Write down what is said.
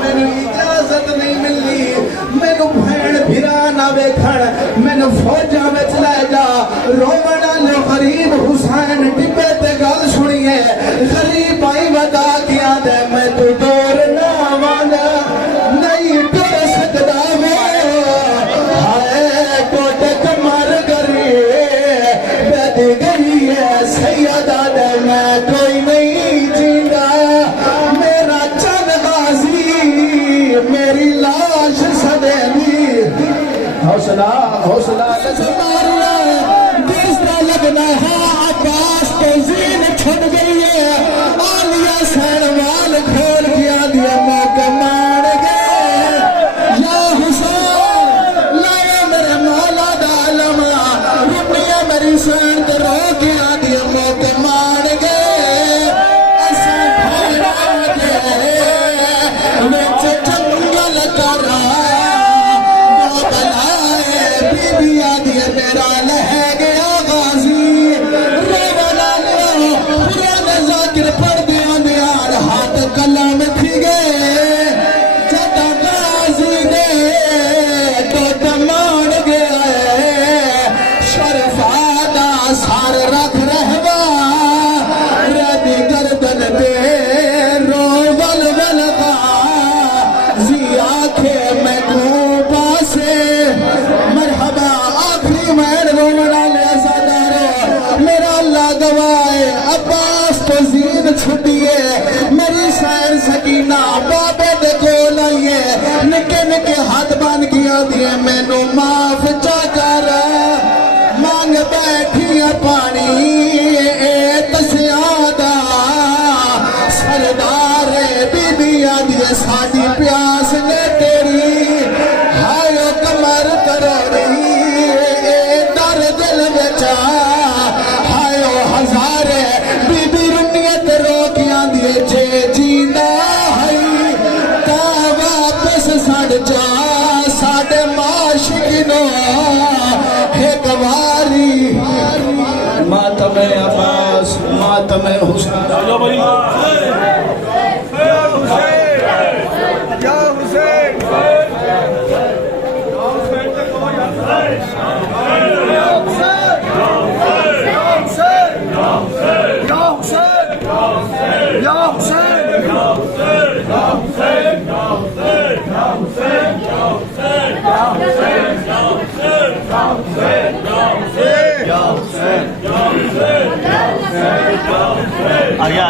मैनू इजाजत नहीं मिलनी, मैनू भैन भिरा ना वेखण, मैनू फौजा विच लै जा। रोवण लो गरीब हुसैन टिब्बे ते गल सुनिए, गरीब भाई वदा गया दे मैं तू दूर ना वाला नहीं टुर सकदा मैं। हाय कोटे कमर गरी बेद गई है सैयदा दे मैं कोई नहीं जींदा। मेरा चंद गाजी मेरी लाश सदैवी। हौसला हौसला तीसरा लगना है अब्बास को जीन छुट गई है। आलिया सैनवाल खोल किया दिया मौके मार गए। या हुसैन लाया मेरे मौला दा लमा रुपया मेरी सैन ते रो किया दिया मौके मार गए। ऐसा भाड़ा के विच जंगल करा बीबिया दिया मेरा लह गया गाजी। रोवना लिया पुराने जाकिर पढ़ दिया दियार हाथ कलम थी गए। जदा गाजी ने तो दमाड़ गया शरफादा सार रख रहवा रदी गर्दन दे रो वल वल जी आखे मैं खूबा से मरहबा आखिरी मैन रोवना ले सादारो मेरा अल्लाह गवाए। अब्बास तो जीन छुटिए मेरी सैन सकीना बाबे दे कोल आइए। निके निके हाथ बन किया दिए मैनू माफ चा कर मांग बैठिया पानी तसियादा सरदार बीबिया दिए साडी प्यास ने तेरी। हायो कमर करो दर दिल बचा। हायो हजारे बीबी रुनियत रोकियां दिए जे जींदा है ता वापस सड़ जा साडे माशिकिनो एक वारी। मातम अब्बास मातम हुसैन। आ गया